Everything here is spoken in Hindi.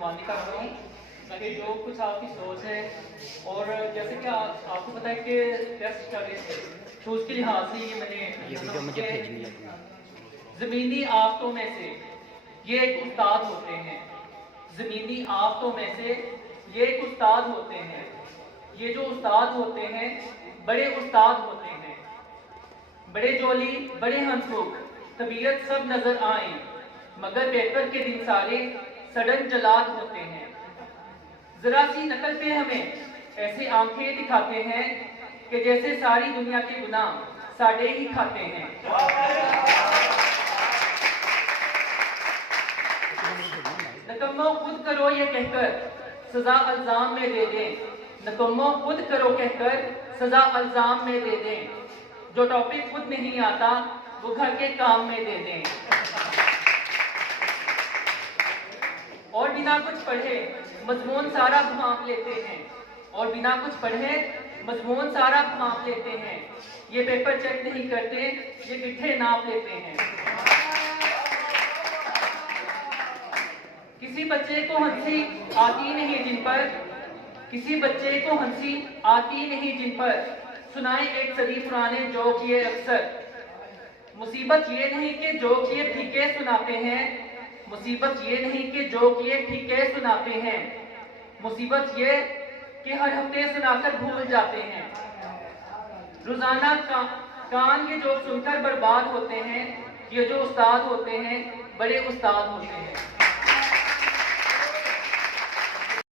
तर्जुमानी कर रहा हूँ कि जो कुछ आपकी सोच है, और जैसे कि आपको पता है कि टेस्ट स्टडीज तो उसके लिहाज से ये मैंने ज़मीनी आफ़तों में से ये एक उस्ताद होते हैं, ज़मीनी आफ़तों में से ये एक उस्ताद होते हैं। ये जो उस्ताद होते हैं बड़े उस्ताद होते हैं, बड़े जोली बड़े हंसमुख तबीयत सब नजर आए, मगर पेपर के दिन सारे सडन जलाद होते हैं। जरा सी नकल पे हमें ऐसे आंखें दिखाते हैं कि जैसे सारी दुनिया के गुनाह साडे ही खाते हैं। नकम्मो खुद करो ये कहकर सजा अल्जाम में दे दें, नकम्मो खुद करो कहकर सजा अल्जाम में दे दें, जो टॉपिक खुद नहीं आता वो घर के काम में दे दें। और बिना कुछ पढ़े मजमून सारा भांप लेते हैं, और बिना कुछ पढ़े मजमून सारा भांप लेते हैं। ये पेपर चेक नहीं करते, ये गिट्ठे नाप लेते हैं। किसी बच्चे को हंसी आती नहीं जिन पर, किसी बच्चे को हंसी आती नहीं जिन पर सुनाए एक सदी पुराने जोक ये अक्सर। मुसीबत ये नहीं कि जोक ये फीके सुनाते हैं, मुसीबत ये नहीं कि जोक ये फीके सुनाते हैं, मुसीबत ये कि हर हफ्ते सुनाकर भूल जाते हैं। रोजाना कान ये जोक सुनकर बर्बाद होते हैं। ये जो उस्ताद होते हैं बड़े उस्ताद होते हैं।